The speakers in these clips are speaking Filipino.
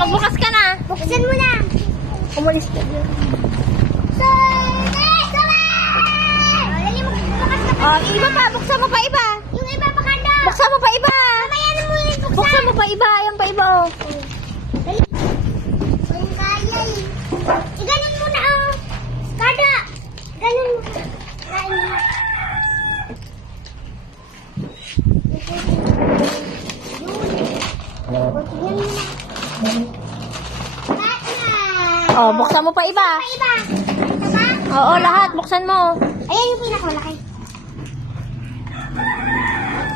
magbukas ka na. Buksan mo na. Umalis ka dyan. Iba pa. Buksan mo pa iba. Yung iba pa kada. Buksan mo pa iba. Mamaya na mo yung buksan. Buksan mo pa iba. Yan pa iba, oh. Dali. Yung kaya eh. Ganun mo na oh. Kada. Ganun mo. Kain mo. Oh, buksan mo pa iba. Iba. Diba? Oo, lahat. Buksan mo. Ayan yung pinakamalaki.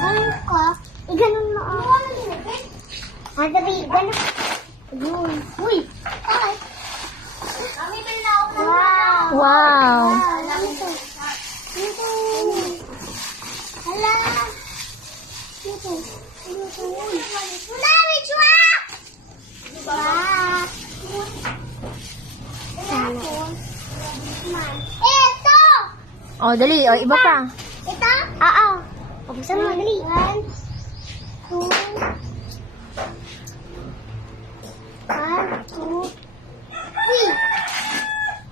Ganun ko. Ganun mo. Dali. Ganun. Ayun. Uy. Ay. Wow. Wow. Ano to? Ito. Hala. Ito. Dami, chua! Wow. Ito! Oh, dali. Oh, iba pa. Ito? Oo. Pabuksan mo, dali. 1, 2. 1, 2. Uy!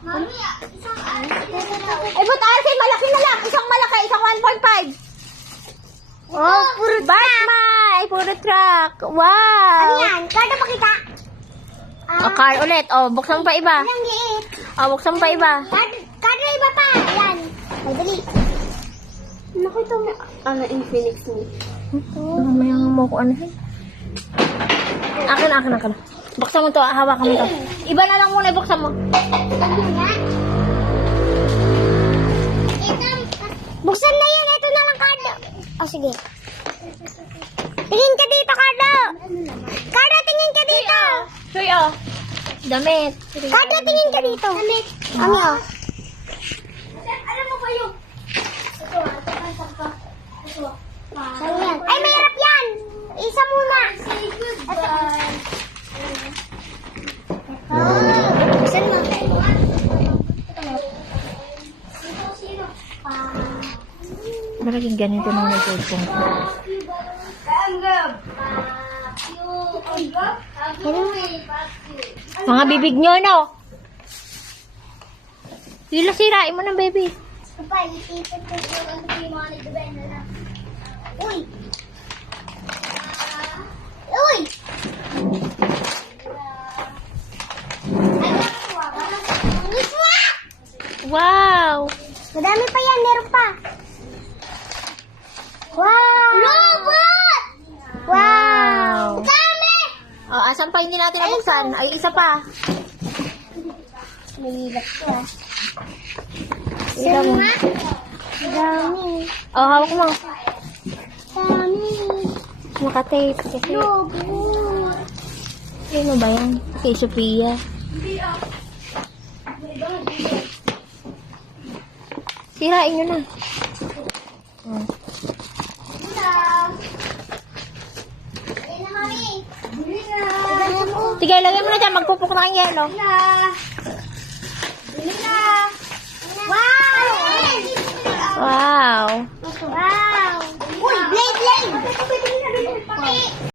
Mami, isang Ay, but Arce, malaki na lang. Isang malaki, isang 1.5. Oh, puro Batman. Ay, puro truck. Wow. Ano yan? Kada pakita? Oh, car ulit. Oh, buksan mo pa iba. Ilang liit. Oh, buksan mo pa iba. Kada iba pa. Ayan. Ay, dali. Naku, ito. Ano, Infinix mo? Mamaya mo ko ano. Akin. Buksan mo to. Hawakan mo to. Iba na lang muna. Buksan mo. Ano nga? Ito. Buksan na yun. Ito na lang kada. Oh, sige. Tingin ka dito, kada. Kada, tingin ka dito. Soy, oh. Damit. Kada, tingin ka dito. Damit. Ano yun? Alam mo ba yung... Saan yan? Ay, mahirap yan! Isa muna. Say goodbye. Saan mo? Maraging ganito nung nag-cellphone ko. Mga bibig nyo, no? Sira-sirain mo ng baby. Papa, isipin ko yung mga nagbibenta na. Uy! Uy! Wow! Madami pa yan, meron pa. Wow! Robot! Wow! Dami! Oh, asan pa hindi natin nabuksan? Ay, isa pa. Nalilap ko ah. Isa mo. Dami. Oh, hawak mo. Dami. Naka-tape kasi. Robot. Sino ba yan? Kay Sophia. Sirain nyo na. Oh. Ayan na, mami. Sige, lagyan mo na dyan. Magpupuk na ang yelo. Wow! Wow! Wow! Uy, blade!